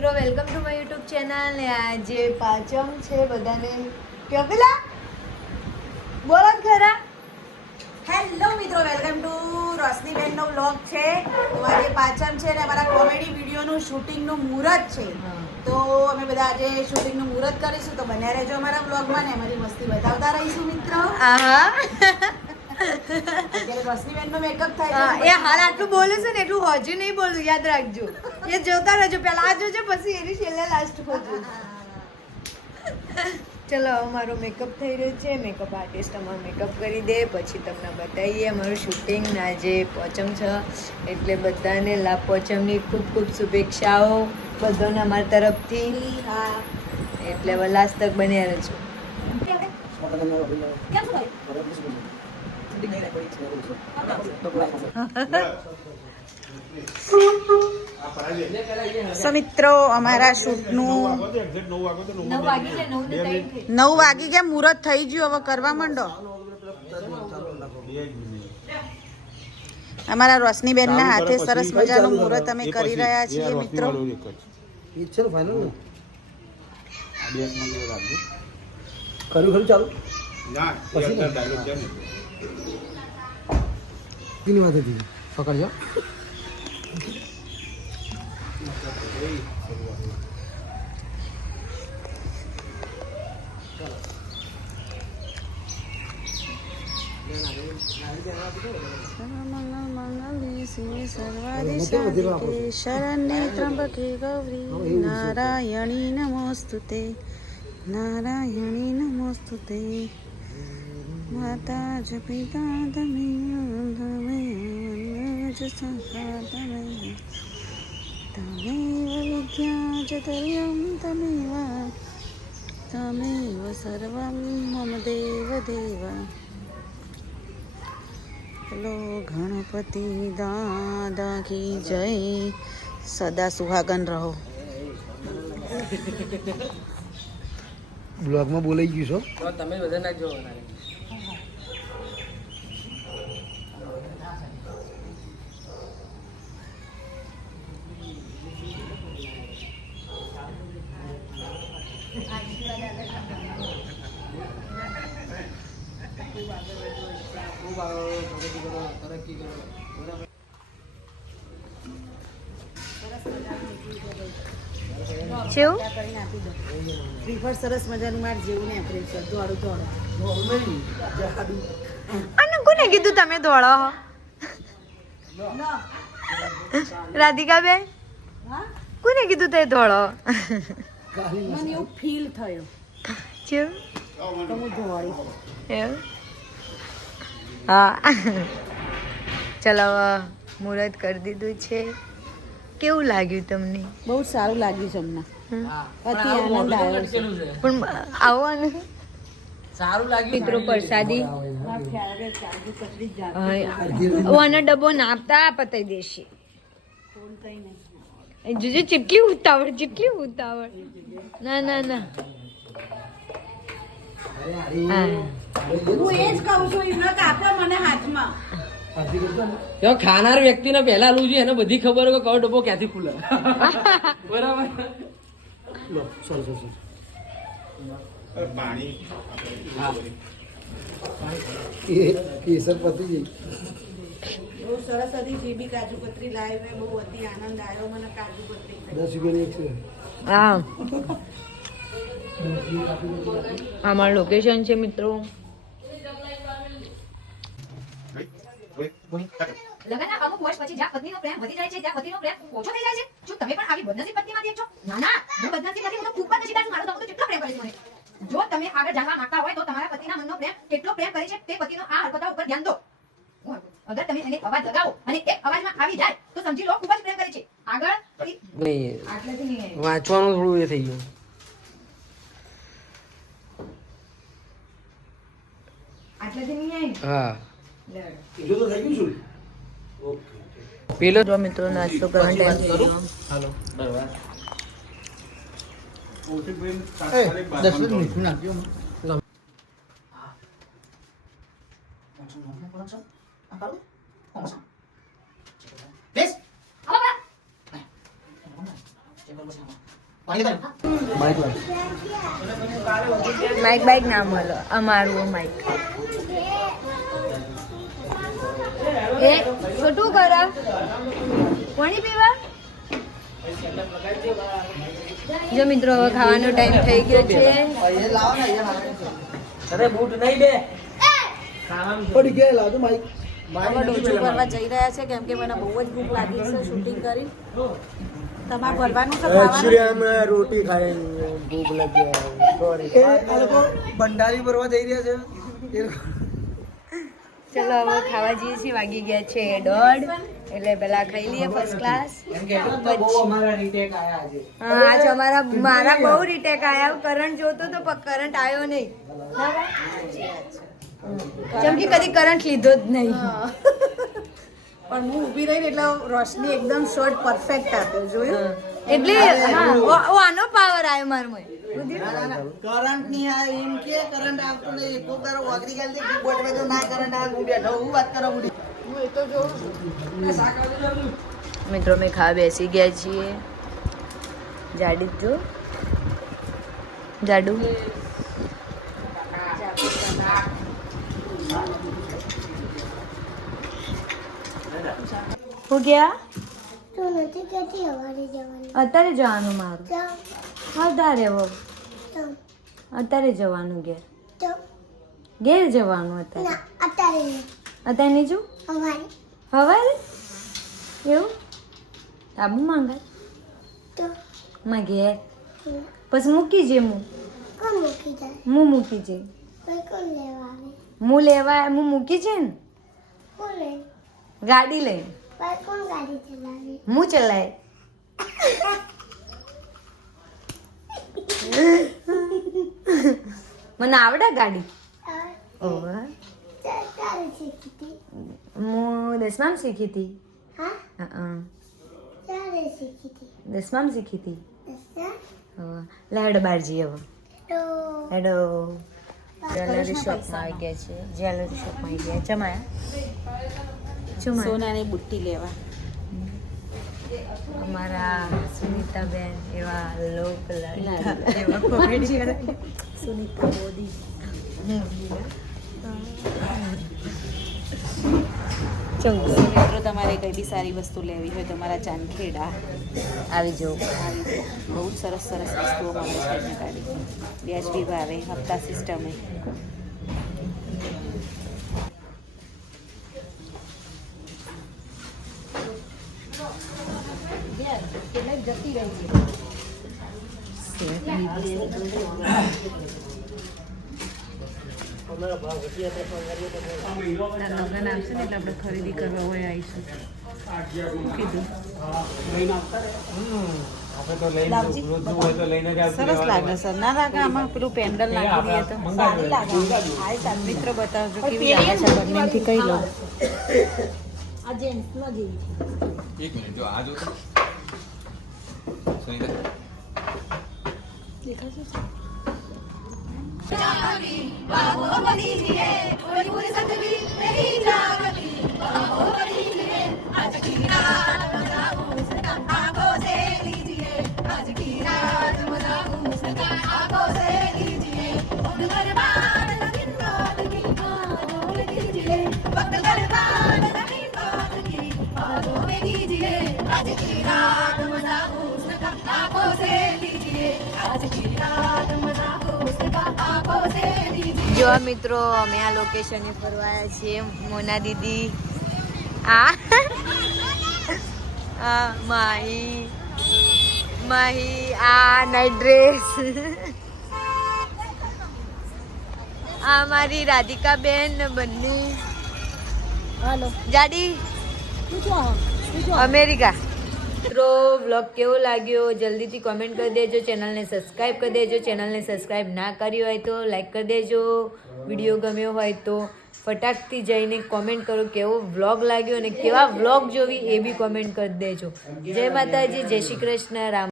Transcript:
મિત્રો, welcome to my YouTube channel. ને આજે પાંચમ છે બધાને. ક્યાં પેલા બોલો ખરા. હેલો મિત્રો, વેલકમ ટુ રોશનીબેનનો વ્લોગ છે. તો આજે પાંચમ છે ને અમારા કોમેડી વિડીયોનું શૂટિંગનું મુહૂર્ત છે. તો અમે બધા આજે શૂટિંગનું મુહૂર્ત કરીશું, તો બન્યા રહેજો અમારા વ્લોગમાં ને અમારી મસ્તી બતાવતા રહીશું મિત્રો. આહા અત્યારે રોશનીબેનનો મેકઅપ થાય છે. એ હાલ આટલું બોલે છે ને એટલું હજુ નહીં બોલું, યાદ રાખજો. એ જોતા રહેજો, પહેલા આ જોજો પછી એની છેલ્લે લાસ્ટ ખોજો. ચલો, અમારો મેકઅપ થઈ રહ્યો છે. મેકઅપ આર્ટિસ્ટ અમારો મેકઅપ કરી દે, પછી તમને બતાવીએ અમારું શૂટિંગ. આજે પોચમ છે એટલે બધાને લાભ પોચમની ખૂબ ખૂબ શુભેચ્છાઓ બધાને અમારી તરફથી. હા, એટલે હવે લાસ્ટ તક બન્યા રહેજો. સો મિત્રો, અમારા શૂટનું 9 વાગી ગયા, મુહૂર્ત થઈ ગયું, હવે કરવા માંડો. અમારા રોશનીબેનના હાથે સરસ મજાનું મુહૂર્ત અમે કરી રહ્યા છીએ મિત્રો. ખરું ચાલુ ના પછી કેટલી વાત હતી પકડજો. શરણ્યે ત્રંબકે ગૌરી નારાયણી નમોસ્તુતે, નારાયણી નમોસ્તુતે. માતા જ પિતા તમે જ સખા તમે, તમેવ વિદ્યા જ તર્યમ તમેવ, તમેવ સર્વમ મમ દેવ દેવ. બોલો ગણપતિ દાદા કી જય. સદા સુહાગન રહો. બ્લોગમાં બોલાઈ ગયું છો તમે બધા નાખજો. તરક્કી કરો. કેવું શ્રીફળ સરસ મજાનું માર જેવું ને આપણે દોડું દોડો. અને કોને કીધું તમે દોડો હો? રાધિકા બેન, કોને કીધું તે દોડો? મને એવું ફીલ થયો કેવું? તો હું દોડી. એવું? હા. ચલો, મુહૂર્ત કરી દીધું છે. કેવું લાગ્યું તમને? બહુ સારું લાગ્યું છે અમને. અતિ આનંદ આવ્યો છે. પણ આવવાનું સારું લાગ્યું મિત્રો. પ્રસાદી આનો ડબ્બો નાપતા પતાઈ દેશે. જોજો કેટલી ઉતાવળ, કેટલી ઉતાવળ. ના ના ના, હું એ જ કહું છું, એમને કાપો મને હાથમાં. ખાનાર વ્યક્તિને પહેલા આલું જોઈએ, એને બધી ખબર હોય કે કયો ડબ્બો ક્યાંથી ખુલે. બરાબર. પાણી કેસર પતી ગઈ. બહુ સરસ હતી. જીબી કાજુ કતરી લાવી મેં, બહુ અતિ આનંદ આવ્યો મને. કાજુ કતરી 10 રૂપિયાની એક છે. હા, અમારું લોકેશન છે મિત્રો. લગ્નના અમુક વર્ષ પછી જ્યાં પત્નીનો પ્રેમ વધી જાય છે, જ્યાં પતિનો પ્રેમ ઓછો થઈ જાય છે. શું તમે પણ આવી બદનસીબ પત્નીમાંથી એક છો? ના ના, હું બદનસીબ નથી. હું તો ખૂબ જ નસીબદાર છું. મારો તો કેટલો પ્રેમ કરે છે મને. જો તમે આગળ જાણવા માંગતા હોય તો તમારા પતિના મનનો પ્રેમ કેટલો પ્રેમ કરે છે તે પતિનો આ હરકતો ઉપર ધ્યાન દો. અગર તમે એને અવાજ લગાવો અને એક અવાજમાં આવી જાય તો સમજી લો ખૂબ જ પ્રેમ કરે છે. આગળ આટલેથી નહીં. વાંચવાનું થોડું એ થઈ ગયું. આટલેથી નહીં. હા, જો તો થઈ ગયું શું? પેલો જો મિત્રો, નાસ્તો કરવાનો ટાઈમ થઈ ગયો. હાલો બરાબર. 10 મિનિટ નાખ્યો. બેસ. આવો બા. માઇક બાઇક ના મળે અમારું માઇક એ છોટું કર પાણી પીવા જો મિત્રો હવે ખાવાનો ટાઈમ થઈ ગયો છે અરે બૂટ નહીં બે પડી ગયા લાવજો માઈક અમે ડોજુ ભરવા જઈ રહ્યા છે કેમ કે મને બહુ જ ભૂખ લાગી છે શૂટિંગ કરી તમારે ભરવાનું છે ખાવાનું રોટી ખાઈ ભૂખ લાગી સોરી આ લોકો ભંડારી ભરવા જઈ રહ્યા છે એ લોકો ચલો હવે ખાવા જઈએ છીએ વાગી ગયા છે 1:30 એટલે પેલા ખાઈ લઈએ ફર્સ્ટ ક્લાસ અમારા રીટેક આયા આજે આજ મારા બહુ રીટેક આયા કરંટ જોતો તો કરંટ આવ્યો નહીં કેમ કે કદી કરંટ લીધો જ નહીં પણ હું ઊભી રહીને એટલે રોશની એકદમ શોર્ટ પરફેક્ટ આપ્યો જોયું એટલે આનો પાવર આવ્યો મારમાં કરંટ નહીં આ એમ કે કરંટ આવતો નહીં કોક તારો વાગરી ગાલ દે બોટ મે તો ના કરંટ આવે હું બેઠો હું વાત કરો હું એ તો જો મિત્રો મેં ખાવા બેસી ગયા છીએ જાડી જો જાડુ હું ગયા અત્યારે જવાનું મારું અત્યારે અત્યારે જવાનું ઘેર જવાનું અત્યારે નહીં જો હવારે એવું આબુ માંગાય માં ઘેર પછી મૂકી જે હું મૂકી જઈ હું લેવા હું મૂકી છે ને ગાડી લઈ હું ચલાય મને આવડે ગાડી ઓવા હું 10માં શીખી હતી 10માં શીખી હતી લેડો બાર જઈએ હવે હેડો જ્વેલરી શોપમાં આવી ગયા છે જ્વેલરી શોપમાં આવી ગયા ચમાયા સોનાની બુટ્ટી લેવા અમારા સુનીતાબેન એવા લોક લાડકા એવા કોમેડી સુનીતા મોદી મિત્રો તમારે કઈ બી સારી વસ્તુ લેવી હોય તો મારા ચાંદખેડા આવી જવું આવી જાય બહુ જ સરસ સરસ વસ્તુઓ મળે છે એમને ગાડી વ્યાજબી ભાવે હપ્તા સિસ્ટમે લગ્ન આવશે ને એટલે આપણે ખરીદી કરવા હોય આવીશું કીધું સરસ લાગે સર ના લાગે આમાં પેલું પેન્ડલ નાખી દઈએ તો સારી લાગે મિત્રો બતાવજો કેવી લાગે છે બંનેથી કઈ લો આ જેન્ટ્સનો જેવી છે એક મિનિટ જો આ જો સુનીતા દેખાશે જો મિત્રો અમે આ લોકેશને ફરવાયા છીએ મોના દીદી માહી આ નાઈટ ડ્રેસ આ મારી રાધિકા બેન બંને જાડી અમેરિકા મિત્રો વ્લોગ કેવો લાગ્યો જલ્દીથી કોમેન્ટ કરી દેજો ચેનલને સબસ્ક્રાઈબ કરી દેજો ચેનલને સબસ્ક્રાઈબ ના કરી હોય તો લાઈક કરી દેજો વિડીયો ગમ્યો હોય તો ફટાકથી જઈને કોમેન્ટ કરો કેવો વ્લોગ લાગ્યો અને કેવા વ્લોગ જોવી એ બી કોમેન્ટ કરી દેજો જય માતાજી જય શ્રી કૃષ્ણ રામ